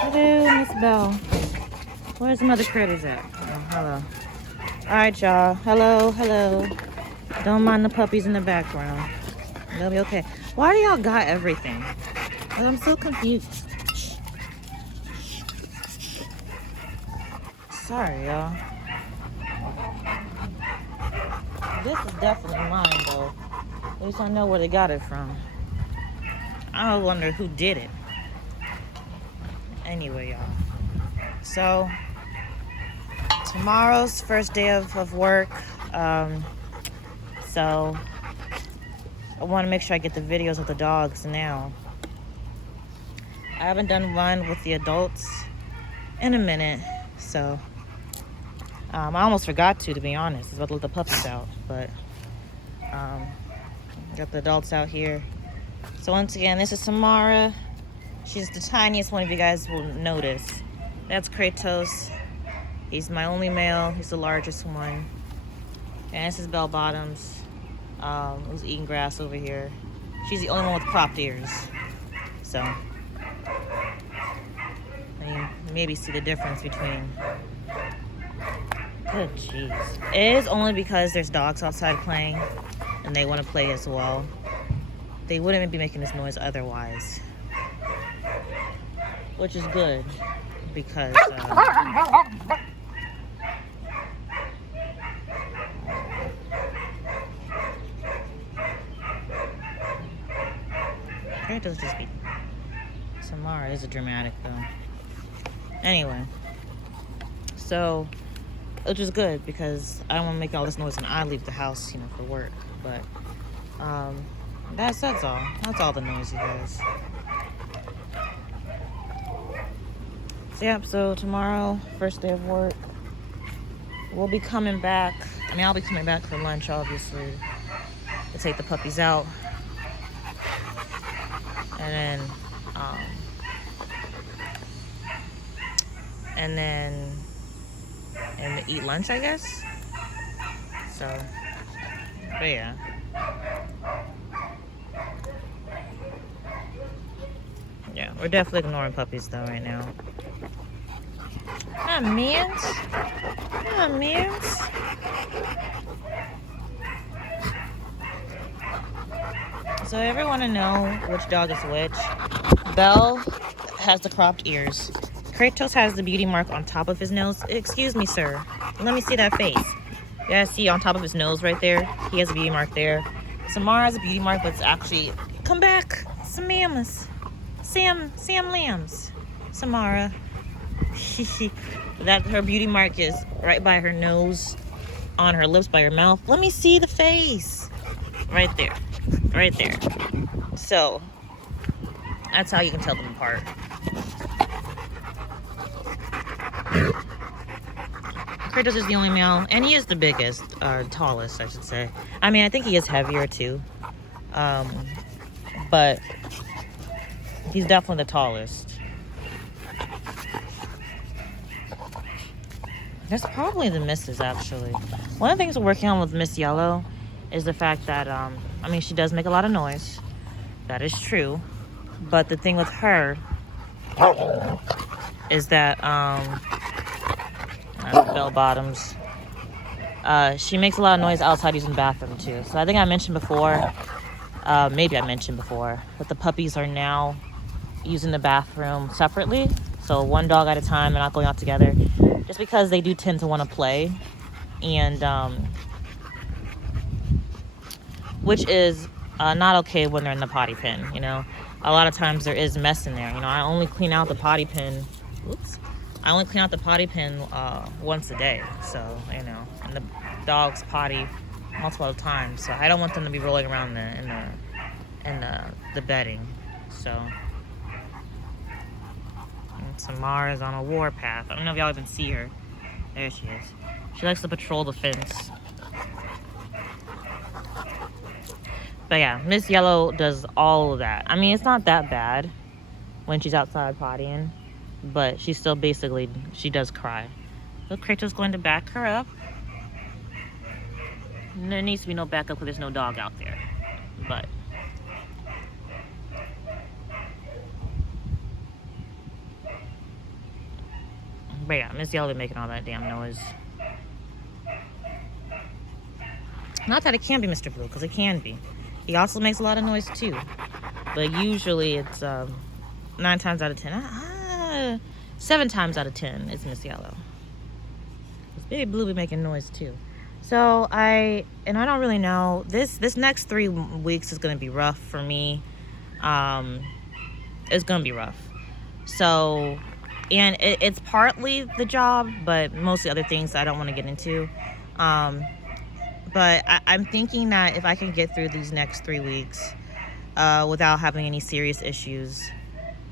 Hello, Miss Bell. Where's the mother critters at? Oh, hello. Alright, y'all. Hello, hello. Don't mind the puppies in the background. They'll be okay. Why do y'all got everything? I'm so confused. Sorry, y'all. This is definitely mine, though. At least I know where they got it from. I wonder who did it. Anyway, y'all. So, tomorrow's first day of work. So, I want to make sure I get the videos of the dogs now. I haven't done one with the adults in a minute. So, I almost forgot to be honest. I was about to let the puppies out. But, got the adults out here. So once again, this is Samara. She's the tiniest one, if you guys will notice. That's Kratos. He's my only male. He's the largest one. And this is Bell Bottoms, who's eating grass over here. She's the only one with cropped ears. So, you maybe see the difference between. Good jeez. It is only because there's dogs outside playing, and they want to play as well. They wouldn't be making this noise otherwise. Which is good, because it does just be. Samara is a dramatic though. Anyway, so which is good because I don't want to make all this noise when I leave the house, for work. But that's all. That's all the noise, you guys. So, yep. So tomorrow, first day of work, we'll be coming back. I'll be coming back for lunch, obviously, to take the puppies out, and then eat lunch, I guess. So, but yeah. Yeah, we're definitely ignoring puppies though right now. Ah, mans. Ah, mans. So everyone to know which dog is which. Belle has the cropped ears. Kratos has the beauty mark on top of his nose. Excuse me, sir. Let me see that face. You guys see on top of his nose right there? He has a beauty mark there. Samara has a beauty mark, but it's actually... Come back. Some mamas. Sam Lambs. Samara. That her beauty mark is right by her nose, on her lips, by her mouth. Let me see the face. Right there. Right there. So, that's how you can tell them apart. Kratos is the only male, and he is the biggest, tallest, I should say. I think he is heavier too. But he's definitely the tallest. That's probably the missus, actually. One of the things we're working on with Miss Yellow is the fact that, she does make a lot of noise. That is true. But the thing with her is that, Bell Bottoms, she makes a lot of noise outside using the bathroom, too. So I think I mentioned before, that the puppies are now using the bathroom separately. So one dog at a time and not going out together. Just because they do tend to want to play. And, which is not okay when they're in the potty pen, A lot of times there is mess in there. I only clean out the potty pen. I only clean out the potty pen once a day. So, and the dogs potty multiple times. So I don't want them to be rolling around in the bedding. So, and Samara's on a warpath. I don't know if y'all even see her. There she is. She likes to patrol the fence. But yeah, Miss Yellow does all of that. It's not that bad when she's outside pottying, but she still she does cry. So Kratos going to back her up. There needs to be no backup because there's no dog out there. But But yeah, Miss Yellow been making all that damn noise. Not that it can't be Mr. Blue, because it can be. He also makes a lot of noise too. But usually it's 9 times out of 10. 7 times out of 10 it's Miss Yellow. Because Baby Blue be making noise too. So I don't really know. This next 3 weeks is going to be rough for me. It's going to be rough. So, and it's partly the job, but mostly other things I don't want to get into. But I'm thinking that if I can get through these next 3 weeks without having any serious issues,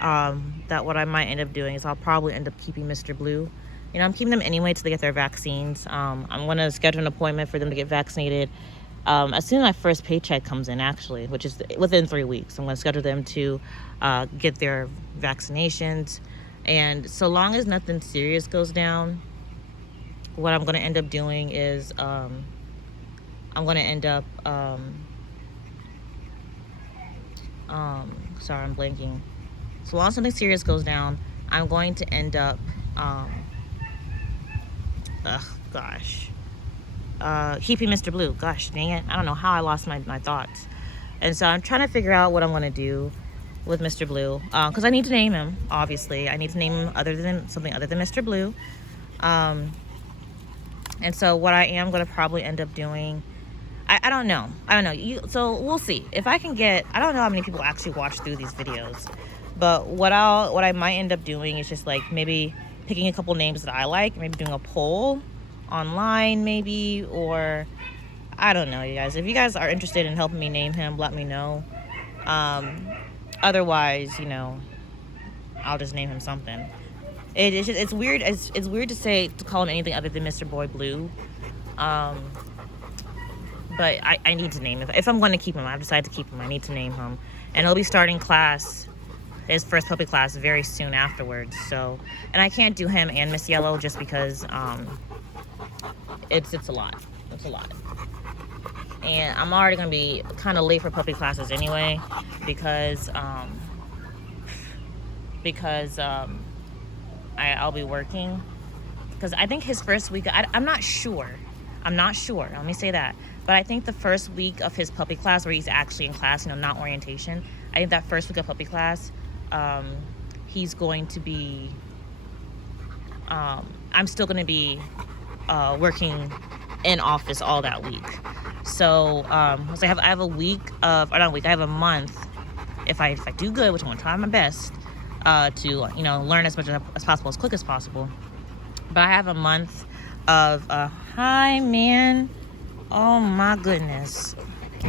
that what I might end up doing is I'll probably end up keeping Mr. Blue. You know, I'm keeping them anyway till they get their vaccines. I'm going to schedule an appointment for them to get vaccinated as soon as my first paycheck comes in, actually, which is within 3 weeks. I'm going to schedule them to get their vaccinations. And so long as nothing serious goes down, what I'm going to end up doing is I'm going to end up, sorry, I'm blanking. So long as something serious goes down, I'm going to end up, keeping Mr. Blue. Gosh, dang it. I don't know how I lost my thoughts. And so I'm trying to figure out what I'm going to do with Mr. Blue. Because I need to name him, obviously. I need to name him something other than Mr. Blue. And so what I am going to probably end up doing, I don't know. So we'll see. If I can get, I don't know how many people actually watch through these videos. But what I might end up doing is just like maybe picking a couple names that I like, maybe doing a poll online maybe, or I don't know, you guys. If you guys are interested in helping me name him, let me know. Otherwise, you know, I'll just name him something. It's weird. It's weird to call him anything other than Mr. Boy Blue. But I need to name him. If I'm going to keep him, I've decided to keep him. I need to name him, and he'll be starting his first puppy class very soon afterwards. So, and I can't do him and Miss Yellow just because it's a lot. It's a lot. And I'm already gonna be kind of late for puppy classes anyway, because I'll be working. Because I think his first week, I'm not sure. Let me say that. But I think the first week of his puppy class, where he's actually in class, you know, not orientation. I think that first week of puppy class, he's going to be. I'm still going to be working in office all that week. So I have a week of, or not a week. I have a month. If I do good, which I'm going to try my best to learn as much as possible, as quick as possible. But I have a month of hi man. Oh my goodness.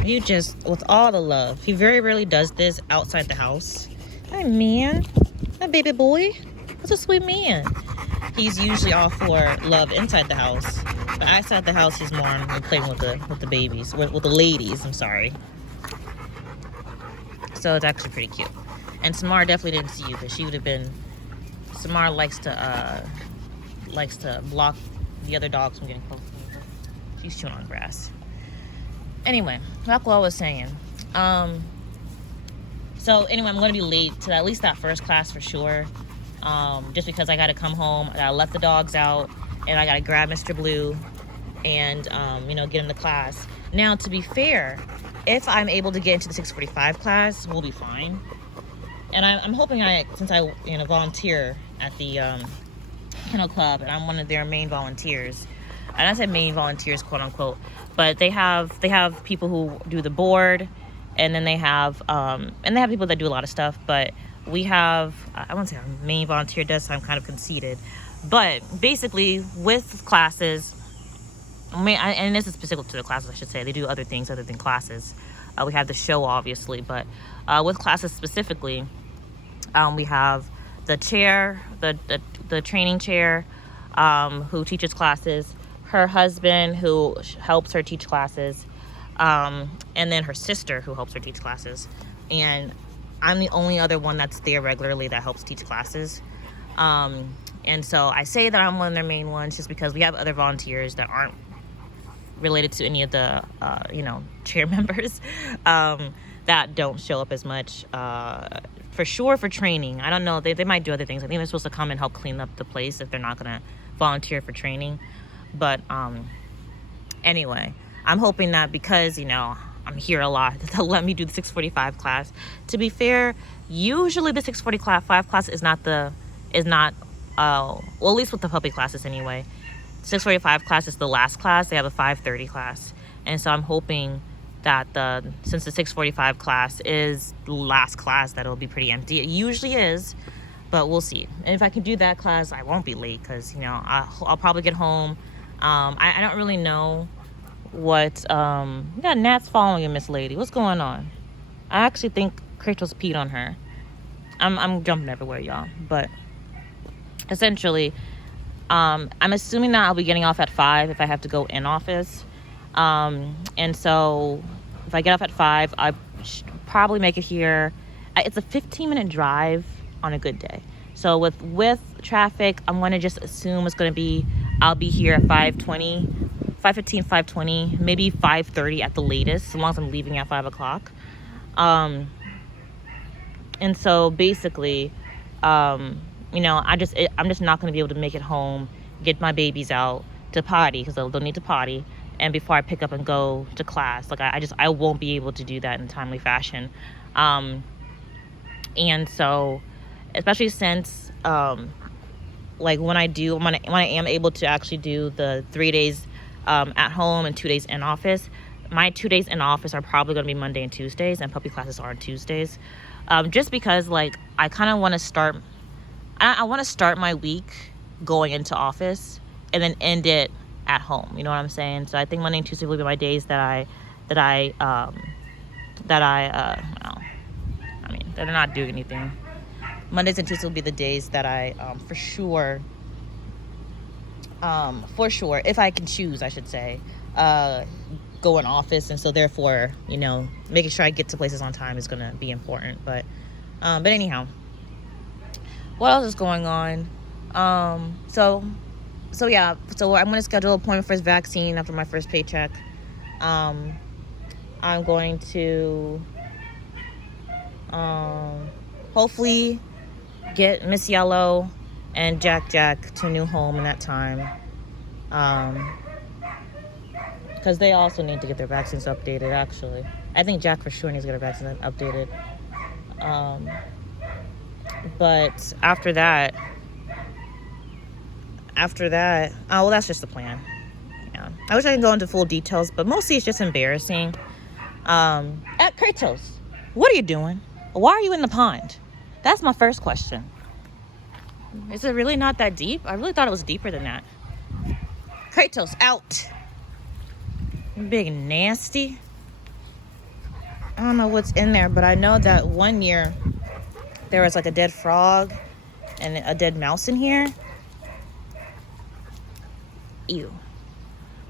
You just, with all the love. He very rarely does this outside the house. Hi man. Hi baby boy. That's a sweet man. He's usually all for love inside the house. But outside the house he's more on playing with the babies. With the ladies, I'm sorry. So it's actually pretty cute. And Samara definitely didn't see you, because she would have been. Samara likes to block the other dogs from getting close to her. She's chewing on grass. Anyway, like what I was saying. So anyway, I'm going to be late to at least that first class for sure. Just because I got to come home, I got to let the dogs out, and I got to grab Mr. Blue and, get him to class. Now, to be fair, if I'm able to get into the 6:45 class, we'll be fine. And I'm hoping since I volunteer at the kennel club, and I'm one of their main volunteers. And I said main volunteers, quote unquote, but they have people who do the board, and then they have people that do a lot of stuff. But we have, I won't say our main volunteer does, so I'm kind of conceited. But basically, with classes, and this is specific to the classes, I should say, they do other things other than classes. We have the show, obviously, but with classes specifically, we have the chair, the training chair, who teaches classes, her husband who helps her teach classes, and then her sister who helps her teach classes. And I'm the only other one that's there regularly that helps teach classes. And so I say that I'm one of their main ones just because we have other volunteers that aren't related to any of the, chair members that don't show up as much. For sure for training. I don't know. They might do other things. I think they're supposed to come and help clean up the place if they're not going to volunteer for training. But anyway, I'm hoping that because, I'm here a lot, they'll let me do the 6:45 class. To be fair, usually the 6:45 class is not, well, at least with the puppy classes anyway. 6:45 class is the last class. They have a 5:30 class. And so I'm hoping that since the 6:45 class is the last class, that it'll be pretty empty. It usually is, but we'll see. And if I can do that class, I won't be late because, I'll probably get home. I don't really know what, you got gnats following you, Miss Lady. What's going on? I actually think Kratos peed on her. I'm jumping everywhere, y'all. But essentially, I'm assuming that I'll be getting off at 5 if I have to go in office. And so if I get off at 5, I should probably make it here. It's a 15-minute drive on a good day. So with traffic, I'm going to just assume it's going to be, I'll be here at 5:20, 5:15, 5:20, maybe 5:30 at the latest, as long as I'm leaving at 5 o'clock. And so basically, I'm just not going to be able to make it home, get my babies out to potty because they'll need to potty. And before I pick up and go to class, like I won't be able to do that in a timely fashion. And so, especially since, like when I am able to actually do the 3 days at home and 2 days in office, my 2 days in office are probably going to be Monday and Tuesdays, and puppy classes are on Tuesdays. Just because, like, I kind of want to start, I want to start my week going into office and then end it at home. You know what I'm saying? So I think Monday and Tuesday will be my days they're not doing anything. Mondays and Tuesdays will be the days that I, for sure, if I can choose, I should say, go in office. And so therefore, making sure I get to places on time is going to be important. But anyhow, what else is going on? So I'm going to schedule an appointment for his vaccine after my first paycheck. I'm going to, hopefully get Miss Yellow and Jack to a new home in that time. Because they also need to get their vaccines updated, actually. I think Jack for sure needs to get her vaccine updated. But after that, well, that's just the plan. Yeah. I wish I could go into full details, but mostly it's just embarrassing. Kratos, what are you doing? Why are you in the pond? That's my first question. Is it really not that deep? I really thought it was deeper than that. Kratos, out. Big nasty. I don't know what's in there, but I know that one year there was like a dead frog and a dead mouse in here. Ew.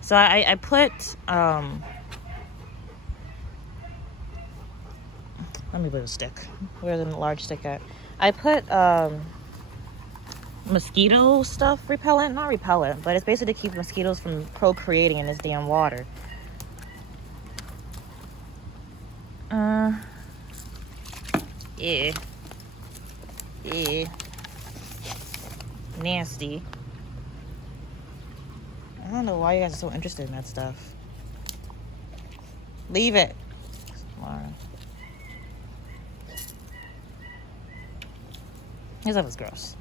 So I put, let me put a stick. Where's the large stick at? I put mosquito stuff repellent. Not repellent, but it's basically to keep mosquitoes from procreating in this damn water. Yeah. Nasty. I don't know why you guys are so interested in that stuff. Leave it. This stuff is gross.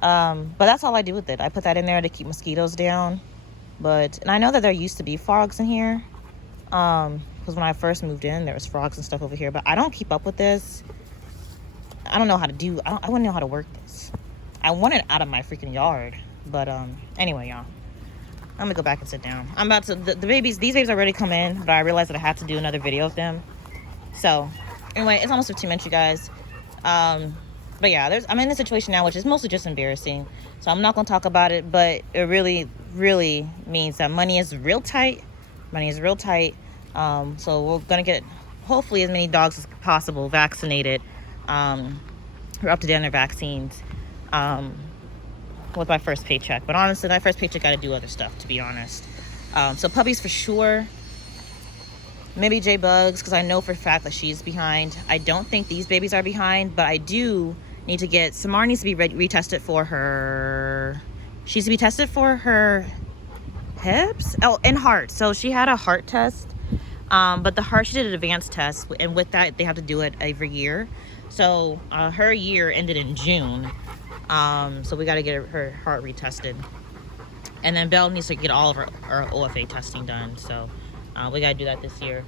But that's all I do with it. I put that in there to keep mosquitoes down. And I know that there used to be frogs in here. Because when I first moved in, there was frogs and stuff over here. But I don't keep up with this. I don't know how to I wouldn't know how to work this. I want it out of my freaking yard. But anyway, y'all. I'm gonna go back and sit down. I'm about to, these babies already come in, but I realized that I had to do another video of them. So anyway, it's almost 15 minutes, you guys. But yeah, I'm in a situation now which is mostly just embarrassing. So I'm not gonna talk about it, but it really, really means that money is real tight. So we're gonna get hopefully as many dogs as possible vaccinated. We're up to date on their vaccines. With my first paycheck. But honestly, my first paycheck got to do other stuff, to be honest. So puppies for sure. Maybe J Bugs, because I know for a fact that she's behind. I don't think these babies are behind, but I do need to get, Samar needs to be retested for her, she needs to be tested for her hips, oh, and heart. So she had a heart test, but the heart, she did an advanced test, and with that they have to do it every year. So her year ended in June, so we got to get her heart retested. And then Belle needs to get all of her OFA testing done, so we got to do that this year.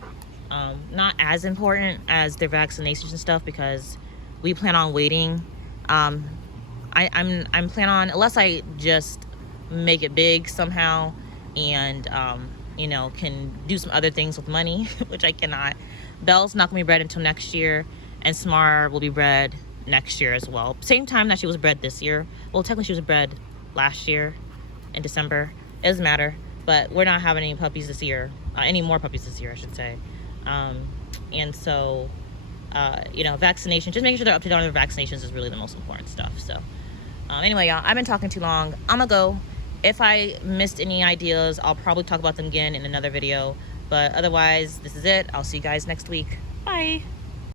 Not as important as their vaccinations and stuff, because we plan on waiting. I'm plan on, unless I just make it big somehow and you know, can do some other things with money, which I cannot. Belle's not gonna be bred until next year, and Smar will be bred next year as well. Same time that she was bred this year. Well, technically she was bred last year in December. It doesn't matter, but we're not having any puppies this year, any more puppies this year, I should say. And so, you know, vaccination, just making sure they're up to date on their vaccinations is really the most important stuff. So anyway, y'all, I've been talking too long. I'm gonna go. If I missed any ideas, I'll probably talk about them again in another video, but otherwise, this is it. I'll see you guys next week. Bye.